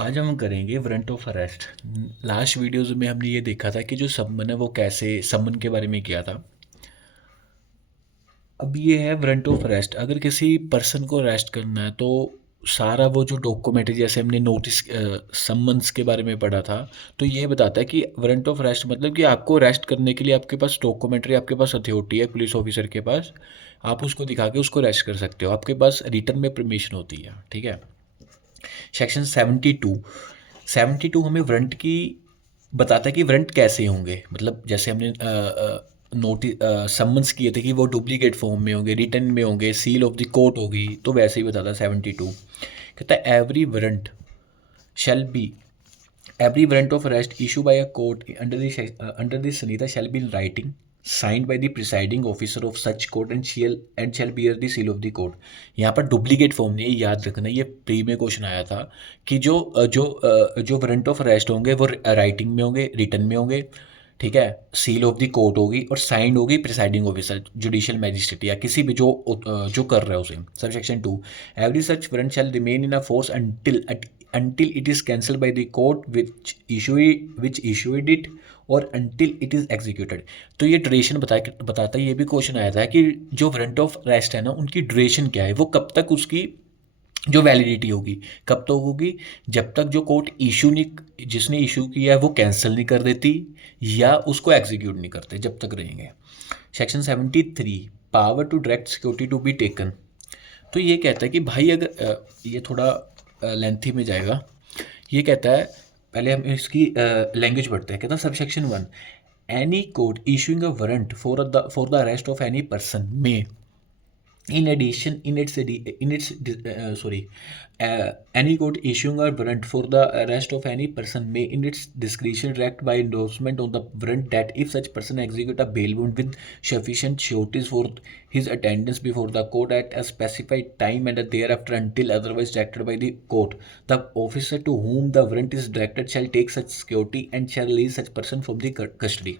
आज हम करेंगे warrant of arrest. Last videos में हमने ये देखा था कि जो समन है वो कैसे समन के बारे में किया था। अब ये है वारंट ऑफ अरेस्ट। अगर किसी पर्सन को अरेस्ट करना है तो सारा वो जो डॉक्यूमेंट है, जैसे हमने नोटिस समन्स के बारे में पढ़ा था, तो ये बताता है कि वारंट ऑफ अरेस्ट मतलब कि आपको अरेस्ट करने के लिए आपके पास डॉक्यूमेंट्री, आपके पास अथॉरिटी है पुलिस ऑफिसर के पास, आप उसको दिखा के उसको अरेस्ट कर सकते हो, आपके पास रिटर्न में परमिशन होती है। ठीक है। सेक्शन 72 हमें वारंट की बताता है कि वारंट कैसे होंगे। मतलब जैसे हमने नोटिस समन्स किए थे कि वो डुप्लीकेट फॉर्म में होंगे, रिटर्न में होंगे, सील ऑफ द कोर्ट होगी, तो वैसे ही बताता है 72। कहता है shall be every warrant of arrest issue bye a court under the Samhita shall be in writing signed by the presiding officer of such court and shall bear the seal of the court. यहाँ पर duplicate form नहीं है, याद रखना। ये pre में question आया था कि जो वारंट ऑफ अरेस्ट होंगे वो राइटिंग में होंगे, रिटर्न में होंगे। ठीक है। सील ऑफ द कोर्ट होगी और साइंड होगी प्रिसाइडिंग ऑफिसर, जुडिशियल मैजिस्ट्रेट या किसी भी जो कर रहा है उसे। Subsection 2, every such warrant shall remain in a force until it is cancelled by the court which issued it और until it is executed। तो ये ड्यूरेशन बताता है। ये भी क्वेश्चन आया था कि जो वारंट ऑफ अरेस्ट है ना, उनकी ड्यूरेशन क्या है, वो कब तक उसकी जो वैलिडिटी होगी, कब तक होगी, जब तक जो कोर्ट इशू नहीं, जिसने इशू किया है वो कैंसिल नहीं कर देती या उसको एग्जीक्यूट नहीं करते, जब तक रहेंगे। Section 73, power to direct security to be taken. तो ये कहता है कि भाई अगर ये थोड़ा लेंथी में जाएगा। ये कहता है, पहले हम इसकी लैंग्वेज पढ़ते हैं। कहता है subsection 1, any court issuing a warrant for the arrest of any person में in addition any court issuing a warrant for the arrest of any person may in its discretion direct by endorsement on the warrant that if such person execute a bail bond with sufficient sureties for his attendance before the court at a specified time and thereafter until otherwise directed by the court, the officer to whom the warrant is directed shall take such security and shall release such person from the custody।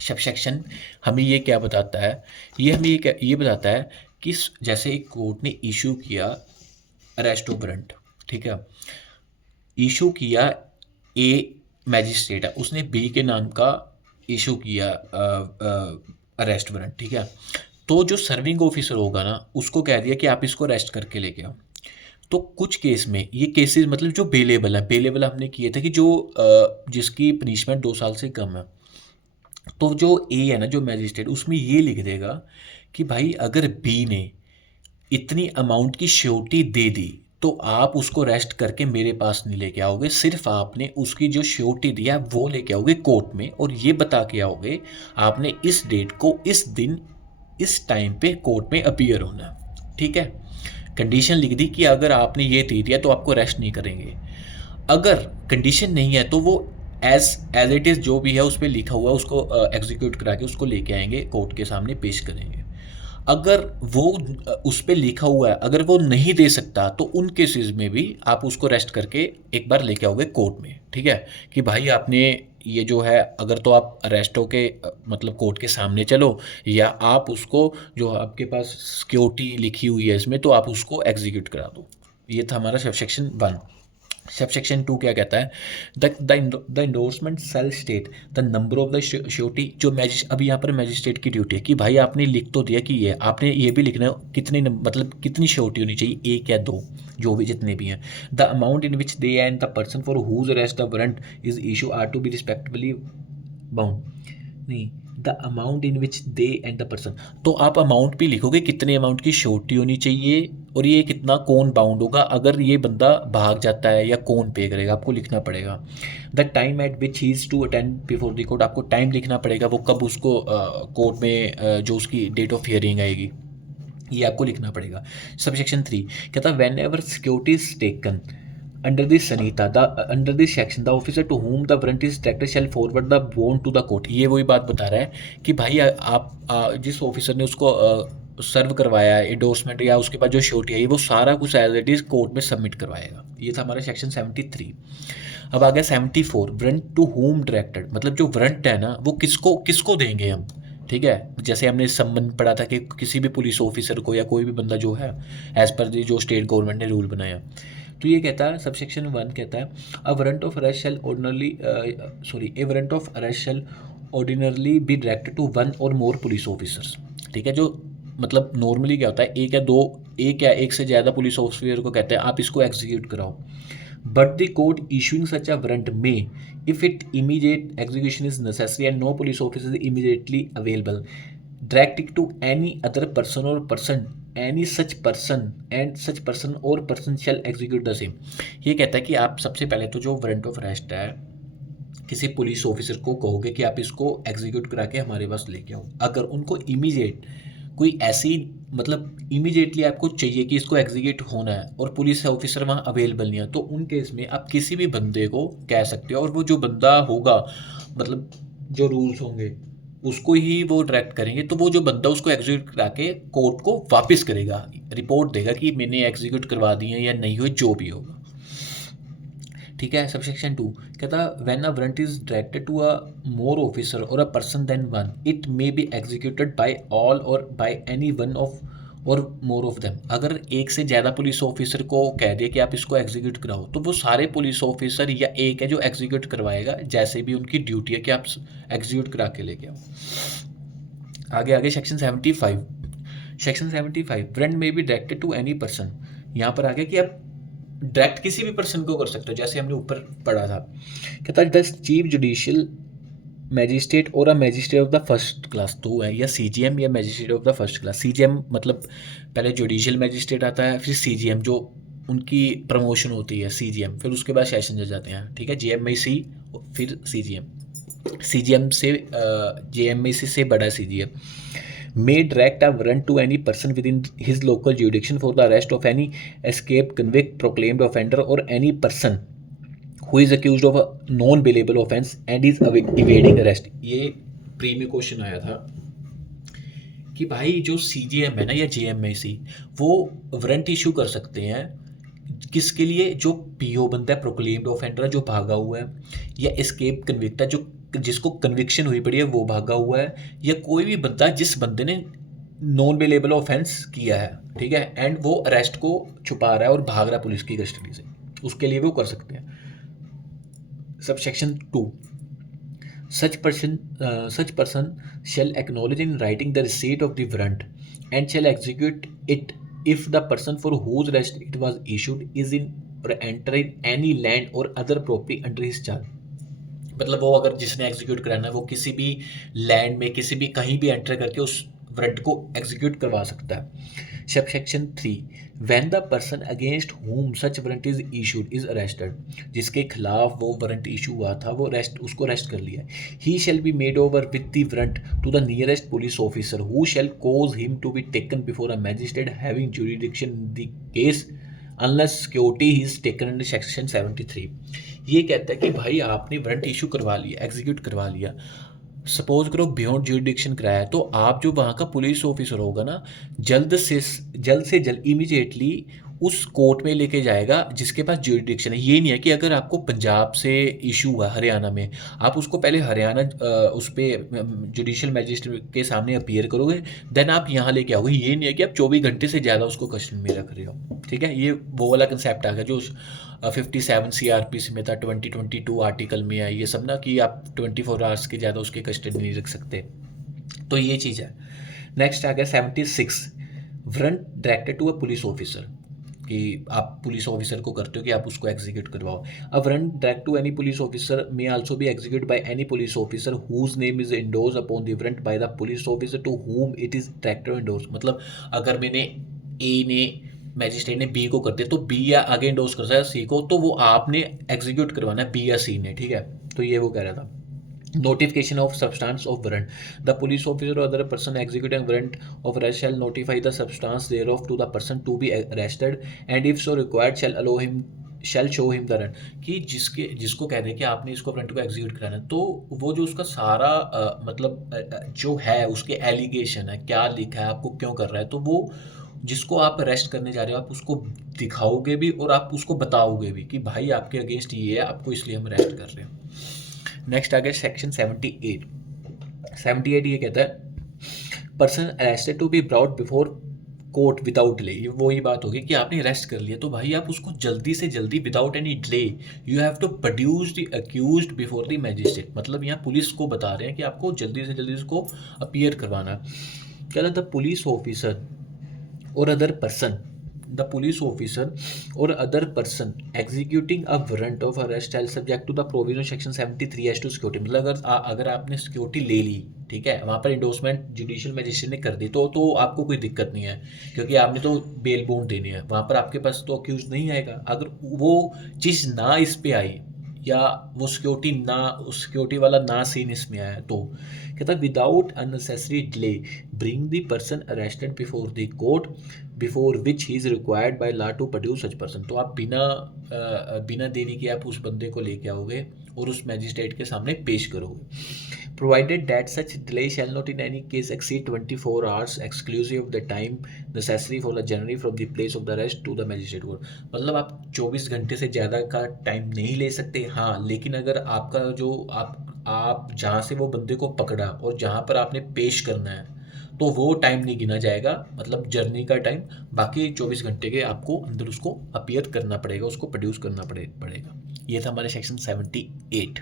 Subsection हमें ये क्या बताता है, ये हमें ये बताता है कि जैसे एक कोर्ट ने इशू किया अरेस्ट ऑफ वारंट, ठीक है, इशू किया, ए मैजिस्ट्रेट है, उसने बी के नाम का इशू किया अरेस्ट वारंट, ठीक है। तो जो सर्विंग ऑफिसर होगा ना, उसको कह दिया कि आप इसको अरेस्ट करके लेके आओ। तो कुछ केस में, ये केसेस मतलब जो बेलेबल हमने किए थे कि जो जिसकी पनिशमेंट 2 साल से कम है, तो जो ए है ना, जो मैजिस्ट्रेट, उसमें ये लिख देगा कि भाई अगर बी ने इतनी अमाउंट की श्योरिटी दे दी तो आप उसको अरेस्ट करके मेरे पास नहीं लेके आओगे, सिर्फ आपने उसकी जो श्योरिटी दिया है वो लेके आओगे कोर्ट में, और ये बता के आओगे आपने इस डेट को, इस दिन, इस टाइम पे कोर्ट में अपीयर होना। ठीक है। कंडीशन लिख दी कि अगर आपने ये दे दिया तो आपको अरेस्ट नहीं करेंगे। अगर कंडीशन नहीं है तो वो एज एज इट इज़ जो भी है उस पर लिखा हुआ उसको एग्जीक्यूट करा के उसको लेके आएंगे, कोर्ट के सामने पेश करेंगे। अगर वो उस पर लिखा हुआ है, अगर वो नहीं दे सकता, तो उन केसेस में भी आप उसको अरेस्ट करके एक बार लेके आओगे कोर्ट में। ठीक है। कि भाई आपने ये जो है, अगर तो आप अरेस्ट होके मतलब कोर्ट के सामने चलो, या आप उसको जो आपके पास सिक्योरिटी लिखी हुई है इसमें, तो आप उसको एग्जीक्यूट करा दो। ये था हमारा सबसेक्शन 1। सबसेक्शन 2 क्या कहता है, the endorsement shall state the number of the surety. जो अभी यहाँ पर मैजिस्ट्रेट की ड्यूटी है कि भाई आपने लिख तो दिया कि ये आपने ये भी लिखना है कितनी मतलब कितनी श्योरिटी होनी चाहिए, 1 या 2, जो भी जितने भी हैं। The amount in which they and the person for whose arrest the warrant is issue are to be respectively bound. नहीं, the amount in which they and the person. तो आप अमाउंट भी लिखोगे, कितने अमाउंट की श्योरिटी होनी चाहिए, और ये कितना कौन बाउंड होगा अगर ये बंदा भाग जाता है, या कौन पे करेगा, आपको लिखना पड़ेगा। The time at which he is to attend before the court, आपको टाइम लिखना पड़ेगा, वो कब उसको कोर्ट में जो उसकी डेट ऑफ हियरिंग आएगी, ये आपको लिखना पड़ेगा। सबसेक्शन 3 कहता है when ever security is taken under this Samhita under this section the officer to whom the warrant is directed shall forward the bond to the court। ये वही बात बता रहा है कि भाई आप जिस ऑफिसर ने उसको सर्व करवाया है एंडोर्समेंट, या उसके बाद जो श्योरिटी है, वो सारा कुछ एज इट इज कोर्ट में सबमिट करवाएगा। ये था हमारा सेक्शन 73। अब आ गया 74, वारंट टू होम डायरेक्टेड। मतलब जो वारंट है ना, वो किसको किसको देंगे हम। ठीक है। जैसे हमने संबंध पढ़ा था कि किसी भी पुलिस ऑफिसर को या कोई भी बंदा जो है, एज पर जो स्टेट गवर्नमेंट ने रूल बनाया, तो ये कहता है सबसेक्शन 1 कहता है a warrant of arrest shall a warrant of arrest shall ordinarily be directed to one or more police officers. ठीक है, जो मतलब नॉर्मली क्या होता है, एक या एक से ज़्यादा पुलिस ऑफिसर को कहते हैं आप इसको एग्जीक्यूट कराओ। But the court issuing such a warrant में if it immediate execution is necessary and no police officer is immediately available, direct it to any other person or person, any such person and such person or person shall execute the same। ये कहता है कि आप सबसे पहले तो जो warrant of arrest है किसी पुलिस ऑफिसर को कहोगे कि आप इसको एग्जीक्यूट करा के हमारे पास लेके आओ, अगर उनको इमीडिएट कोई ऐसी मतलब इमीडिएटली आपको चाहिए कि इसको एग्जीक्यूट होना है और पुलिस ऑफिसर वहाँ अवेलेबल नहीं है, तो उन केस में आप किसी भी बंदे को कह सकते हो और वो जो बंदा होगा मतलब जो रूल्स होंगे उसको ही वो डायरेक्ट करेंगे, तो वो जो बंदा उसको एग्जीक्यूट करा के कोर्ट को वापस करेगा, रिपोर्ट देगा कि मैंने एग्जीक्यूट करवा दी है या नहीं हुई, जो भी होगा। ठीक है, सबसेक्शन 2 कहता when a warrant is directed to a more officer or a person than one it may be executed by all or by any one of or more of them. अगर एक से ज़्यादा पुलिस ऑफिसर को कह दिया कि आप इसको एग्जीक्यूट कराओ, तो वो सारे पुलिस ऑफिसर या एक है जो एग्जीक्यूट करवाएगा, जैसे भी उनकी ड्यूटी है कि आप एग्जीक्यूट करा के लेके आओ। आगे आगे section 75 warrant may be directed to any person. यहाँ पर आगे कि आप डायरेक्ट किसी भी पर्सन को कर सकते हो, जैसे हमने ऊपर पढ़ा था। कहता है the chief judicial magistrate or a magistrate of the first class, तो है या सीजीएम या magistrate of the first class. CGM मतलब पहले जुडिशियल मैजिस्ट्रेट आता है, फिर सीजीएम जो उनकी प्रमोशन होती है सीजीएम, फिर उसके बाद सेशन जज जाते हैं। ठीक है, जेएमआईसी फिर सीजीएम, सीजीएम से जेएमआईसी से बड़ा CGM may direct a warrant to any person within his local jurisdiction for the arrest of any escaped, convict, proclaimed offender or any person who is accused of a non-bailable offence and is evading arrest। ये pre में question आया था कि भाई जो CGM है ना या जेएमआईसी, वो वारंट इशू कर सकते हैं किसके लिए, जो पीओ बनता है, प्रोक्लेम्ड ऑफेंडर है जो भागा हुआ है, या एस्केप कन्विक्ट है जो जिसको कन्विक्शन हुई पड़ी है वो भागा हुआ है, या कोई भी बंदा जिस बंदे ने नॉन बेलेबल ऑफेंस किया है, ठीक है, एंड वो अरेस्ट को छुपा रहा है और भाग रहा है पुलिस की कस्टडी से, उसके लिए वो कर सकते हैं। Subsection 2 such person shall acknowledge in writing the receipt of the warrant and shall execute it if the person for whose arrest it was issued is in or enter in any land or other property under his charge। मतलब वो अगर जिसने execute कराना है वो किसी भी land में किसी भी कहीं भी एंटर करके उस वारंट को एग्जीक्यूट करवा सकता है। Subsection 3 when the person against whom such warrant is issued is arrested, जिसके खिलाफ वो वारंट इशू हुआ था वो उसको अरेस्ट कर लिया, he shall be made over with the warrant to the nearest police officer who shall cause him to be taken before a magistrate having jurisdiction in the case unless security is taken under section 73। ये कहता है कि भाई आपने warrant issue करवा लिया, execute करवा लिया, सपोज करो बियॉन्ड ज्यूरिडिक्शन कराया, तो आप जो वहाँ का पुलिस ऑफिसर होगा ना जल्द से जल्द इमीडिएटली उस कोर्ट में लेके जाएगा जिसके पास ज्यूरिडिक्शन है। ये नहीं है कि अगर आपको पंजाब से इशू हुआ हरियाणा में, आप उसको पहले हरियाणा उस पर जुडिशियल मैजिस्ट्रेट के सामने अपीयर करोगे, देन आप यहाँ लेके आओगे। ये नहीं है कि आप 24 घंटे से ज़्यादा उसको कस्टडी में रख रहे हो। ठीक है, ये वो वाला कंसेप्ट आ गया जो 57 CRPC में था, 2022 आर्टिकल में है ये सब ना, कि आप 24 आवर्स के ज़्यादा उसके कस्टडी नहीं रख सकते, तो ये चीज़ है। नेक्स्ट आ गया 76 warrant directed to a police officer, कि आप पुलिस ऑफिसर को करते हो कि आप उसको एग्जीक्यूट करवाओ। A warrant direct to any police officer may also be execute by any police officer whose name is endorse upon the warrant by the police officer to whom it is directed endorse. मतलब अगर मैंने ए ने magistrate ने B को कर दिया तो B या आगे एंडोर्स कर सकता है सी को, तो वो आपने एग्जीक्यूट करवाना है बी या सी ने। ठीक है, तो ये वो कह रहा था। Notification of substance of warrant, the police officer or other person executing warrant of arrest shall notify the substance thereof to the person to be arrested and if so required shall show him the warrant। कि जिसको कह दे कि आपने इसको warrant को execute कराना है, तो वो जो उसका सारा मतलब जो है उसके एलिगेशन है, क्या लिखा है, आपको क्यों कर रहा है, तो वो जिसको आप अरेस्ट करने जा रहे हो आप उसको दिखाओगे भी और आप उसको बताओगे भी कि भाई आपके अगेंस्ट ये है, आपको इसलिए हम अरेस्ट कर रहे हैं। नेक्स्ट आ गया सेक्शन 78 ये कहता है person arrested to be brought before court without delay, ये वही बात होगी कि आपने अरेस्ट कर लिया तो भाई आप उसको जल्दी से जल्दी without any delay you have to produce the accused before the magistrate. मतलब यहाँ पुलिस को बता रहे हैं कि आपको जल्दी से जल्दी उसको अपीयर करवाना। कह रहा the police officer or other person, the police officer or other person executing a warrant of arrest shall subject to the provision of section 73 as to security। मतलब अगर आपने सिक्योरिटी ले ली, ठीक है, वहाँ पर इंडोर्समेंट जुडिशियल मैजिस्ट्रेट ने कर दी तो आपको कोई दिक्कत नहीं है, क्योंकि आपने तो बेल बॉन्ड देनी है, वहाँ पर आपके पास तो अक्यूज नहीं आएगा। अगर वो चीज़ ना इस पे आई या वो सिक्योरिटी वाला ना सीन इसमें आया तो कहता without unnecessary delay bring the person arrested before the court before which he is required by law to produce such person. तो आप बिना देरी के आप उस बंदे को लेके आओगे और उस मैजिस्ट्रेट के सामने पेश करोगे। provided that such delay shall not in any case exceed 24 hours exclusive of the time necessary for the journey from the place of the arrest to the magistrate court। मतलब आप 24 घंटे से ज़्यादा का टाइम नहीं ले सकते, हाँ, लेकिन अगर आपका जो आप जहाँ से वो बंदे को पकड़ा और जहाँ पर आपने पेश करना है तो वो टाइम नहीं गिना जाएगा, मतलब जर्नी का टाइम। बाकी 24 घंटे के आपको अंदर उसको अपीयर करना पड़ेगा, उसको प्रोड्यूस करना पड़ेगा। ये था हमारे सेक्शन 78।